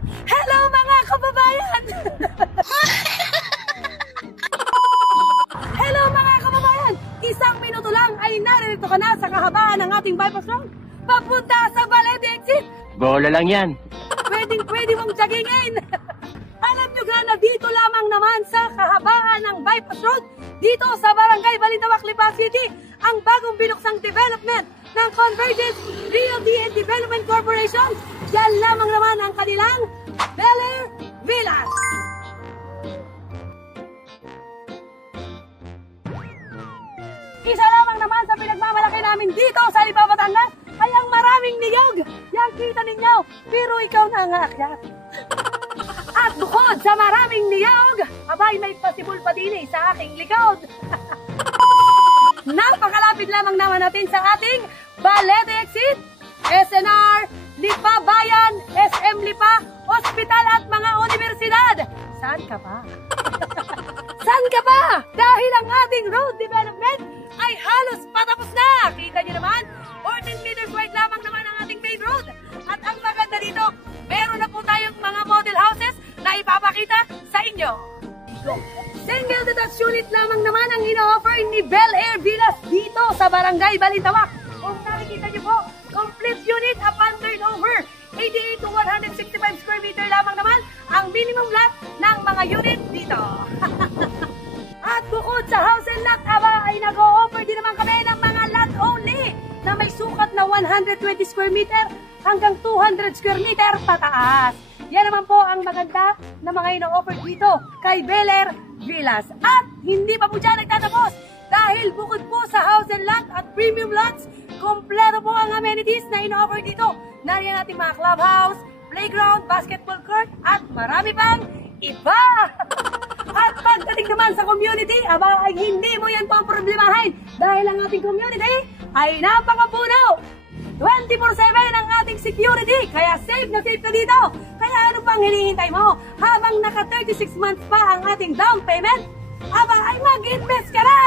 Hello mga kababayan! Hello mga kababayan! Isang minuto lang ay naririto ka na sa kahabaan ng ating bypass road papunta sa Balete exit. Bola lang yan. Pwede mong jagingin. Alam nyo ga na dito lamang naman sa kahabaan ng bypass road, dito sa Barangay Balintawak, Lipa City, ang bagong binuksang development ng Convergence Realty and Development Corporation. Yan lamang naman ang kanilang Bel Air Villas. Isa lamang naman sa pinagmamalaki namin dito sa Lipa, Batangas ay ang maraming niyog. Yan kita ninyo, pero ikaw na ang aakyat. At bukod sa maraming niyog, abay may pasibol pa din sa aking likod. Napakalapit lamang naman natin sa ating Balete exit, SNR, Lipa Bayan, SM Lipa, Hospital at mga universidad. Saan ka pa? Saan ka pa? Dahil ang ating road development ay halos patapos na. Kita nyo naman, 14 meters wide lamang naman ang ating main road. At ang maganda dito, meron na po tayong mga model houses na ipapakita sa inyo. Single detached unit lamang naman ang ino-offer ni Bel Air Villas dito sa Barangay Balintawak. Kung nakikita nyo po, complete unit upon turnover. 88 to 165 square meter lamang naman ang minimum lot ng mga unit dito. At bukod sa house and lot, aba ay nag-o-offer din naman kami ng mga lot only na may sukat na 120 square meter hanggang 200 square meter pataas. Yan naman po ang maganda na mga ino-offer dito kay Bel Air Villas. At hindi pa po dyan nagtatapos dahil bukod po sa house and lot at premium lots, kompleto po ang amenities na ino-offer dito. Nariyan natin mga clubhouse, playground, basketball court at marami pang iba. At pagdating naman sa community, aba ay hindi mo yan po ang problemahin dahil ang ating community ay napakapuno. 24/7 ang ating security, kaya safe na safe ka dito. Kaya ano pang hinihintay mo? Habang naka 36 months pa ang ating down payment, aba ay mag-invest ka na!